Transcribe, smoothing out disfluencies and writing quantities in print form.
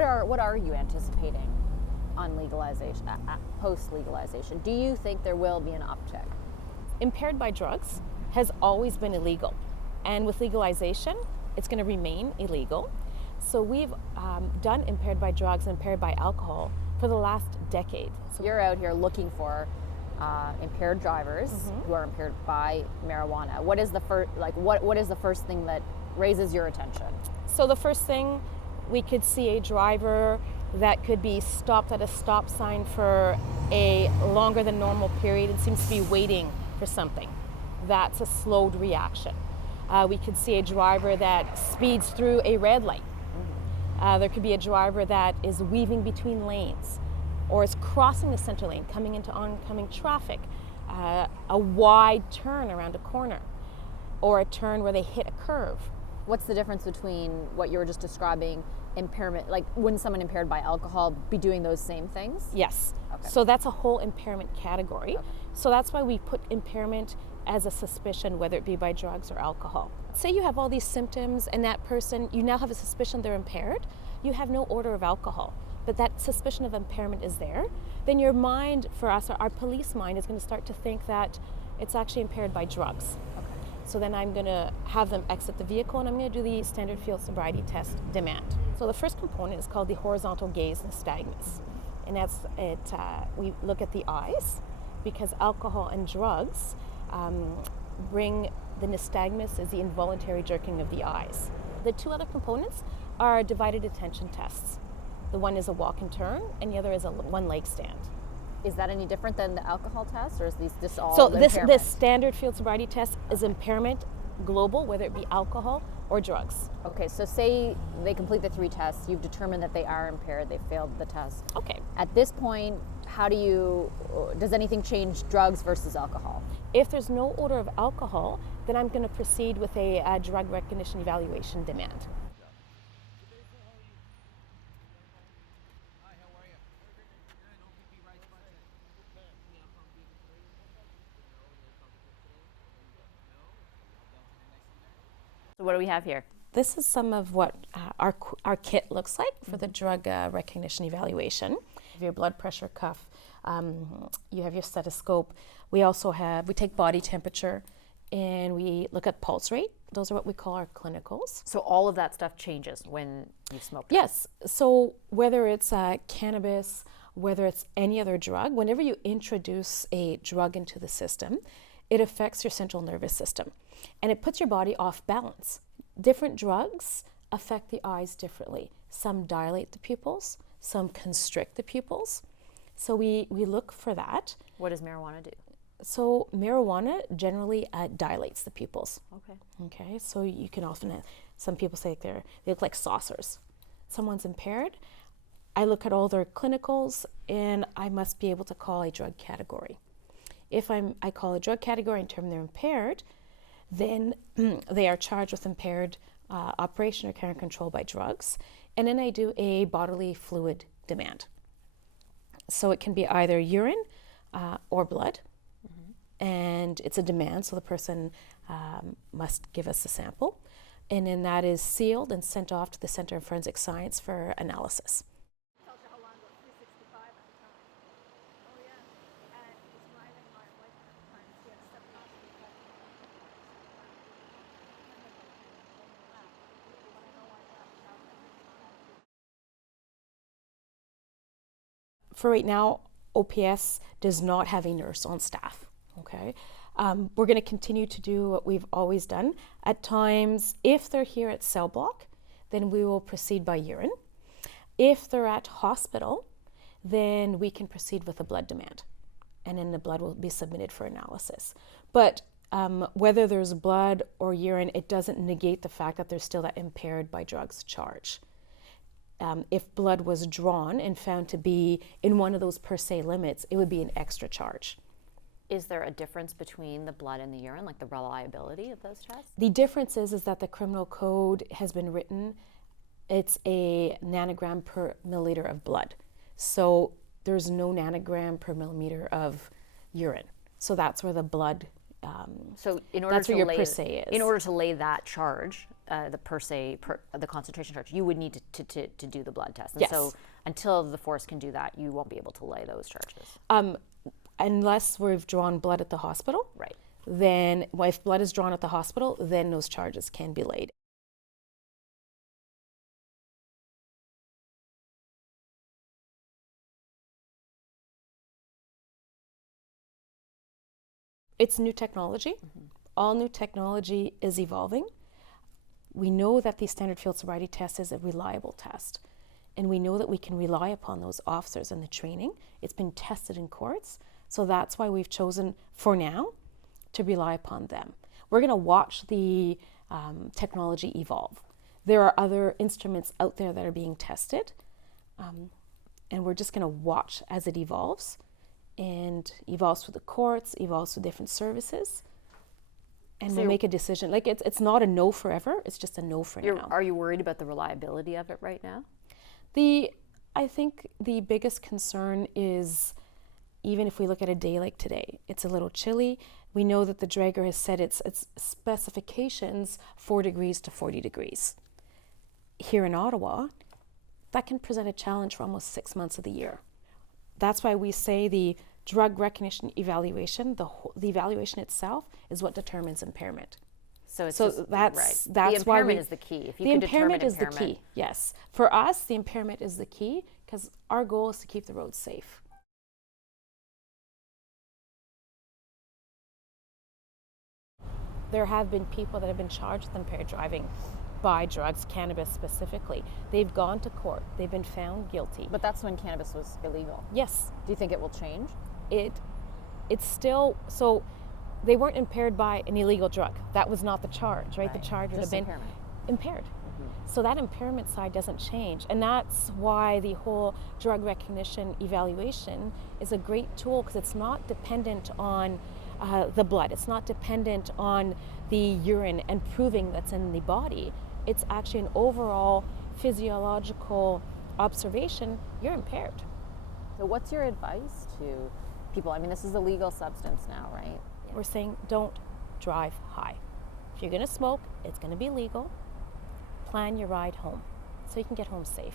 what are you anticipating on legalization, post-legalization? Do you think there will be an uptick? Impaired by drugs has always been illegal, and with legalization, it's going to remain illegal. So we've done impaired by drugs and impaired by alcohol for the last decade. So you're out here looking for impaired drivers who are impaired by marijuana. What is the what is the first thing that raises your attention? So the first thing, we could see a driver that could be stopped at a stop sign for a longer than normal period and seems to be waiting for something. That's a slowed reaction. We could see a driver that speeds through a red light. There could be a driver that is weaving between lanes or is crossing the center lane, coming into oncoming traffic, a wide turn around a corner, or a turn where they hit a curve. What's the difference between what you were just describing, impairment, like wouldn't someone impaired by alcohol be doing those same things? Yes. Okay. So that's a whole impairment category. Okay. So that's why we put impairment as a suspicion, whether it be by drugs or alcohol. Say you have all these symptoms and that person, you now have a suspicion they're impaired, you have no odor of alcohol, but that suspicion of impairment is there, then your mind, for us, our police mind, is going to start to think that it's actually impaired by drugs. Okay. So then I'm going to have them exit the vehicle and I'm going to do the standard field sobriety test demand. So the first component is called the horizontal gaze nystagmus. And that's it. We look at the eyes because alcohol and drugs bring the nystagmus as the involuntary jerking of the eyes. The two other components are divided attention tests. The one is a walk and turn, and the other is a one leg stand. Is that any different than the alcohol test, or is this all So impairment? this standard field sobriety test is impairment global, whether it be alcohol or drugs. Okay, so say they complete the 3 tests, you've determined that they are impaired, they failed the test. Okay. At this point, does anything change drugs versus alcohol? If there's no odor of alcohol, then I'm going to proceed with a drug recognition evaluation demand. So what do we have here? This is some of what our kit looks like for the drug recognition evaluation. You have your blood pressure cuff, you have your stethoscope. We take body temperature, and we look at pulse rate. Those are what we call our clinicals. So all of that stuff changes when you smoke? Yes. So whether it's cannabis, whether it's any other drug, whenever you introduce a drug into the system, it affects your central nervous system, and it puts your body off balance. Different drugs affect the eyes differently. Some dilate the pupils, some constrict the pupils. So we look for that. What does marijuana do? So marijuana generally dilates the pupils. Okay. Okay, so you can often have, some people say they look like saucers. Someone's impaired, I look at all their clinicals and I must be able to call a drug category. If I call a drug category and determine they're impaired, then they are charged with impaired operation or care and control by drugs. And then I do a bodily fluid demand. So it can be either urine or blood. And it's a demand, so the person must give us a sample. And then that is sealed and sent off to the Center of Forensic Science for analysis. For right now, OPS does not have a nurse on staff, okay? We're going to continue to do what we've always done. At times, if they're here at cell block, then we will proceed by urine. If they're at hospital, then we can proceed with a blood demand, and then the blood will be submitted for analysis. But whether there's blood or urine, it doesn't negate the fact that there's still that impaired by drugs charge. If blood was drawn and found to be in one of those per se limits, it would be an extra charge. Is there a difference between the blood and the urine, like the reliability of those tests? The difference is that the criminal code has been written, it's a nanogram per milliliter of blood. So there's no nanogram per millimeter of urine. So that's where the blood, so in order that's to where your lay, per se is. In order to lay that charge, the the concentration charge, you would need to do the blood test. And Yes. so until the force can do that, you won't be able to lay those charges. Unless we've drawn blood at the hospital. Right. Then if blood is drawn at the hospital, then those charges can be laid. It's new technology. All new technology is evolving. We know that the standard field sobriety test is a reliable test. And we know that we can rely upon those officers and the training. It's been tested in courts. So that's why we've chosen, for now, to rely upon them. We're going to watch the technology evolve. There are other instruments out there that are being tested. And we're just going to watch as it evolves. And evolves through the courts, evolves through different services, and So we'll make a decision. Like it's not a no forever, it's just a no for now. Are you worried about the reliability of it right now? I think the biggest concern is, even if we look at a day like today, it's a little chilly. We know that the dragger has set its specifications 4 degrees to 40 degrees. Here in Ottawa, that can present a challenge for almost 6 months of the year. That's why we say the drug recognition evaluation, the evaluation itself, is what determines impairment. So it's So just, that's right. that's the why impairment is the key. If you the can impairment determine is the key. Yes, for us, the impairment is the key because our goal is to keep the roads safe. There have been people that have been charged with impaired driving by drugs, cannabis specifically. They've gone to court. They've been found guilty. But that's when cannabis was illegal. Yes, Do you think it will change? it's still so. They weren't impaired by an illegal drug. That was not the charge, right? The charge would Just have been impairment. impaired. So that impairment side doesn't change. And that's why the whole drug recognition evaluation is a great tool, because it's not dependent on the blood. It's not dependent on the urine and proving that's in the body. It's actually an overall physiological observation. You're impaired. So what's your advice to people? I mean, this is a legal substance now, right? We're saying don't drive high. If you're going to smoke, it's going to be legal. Plan your ride home so you can get home safe.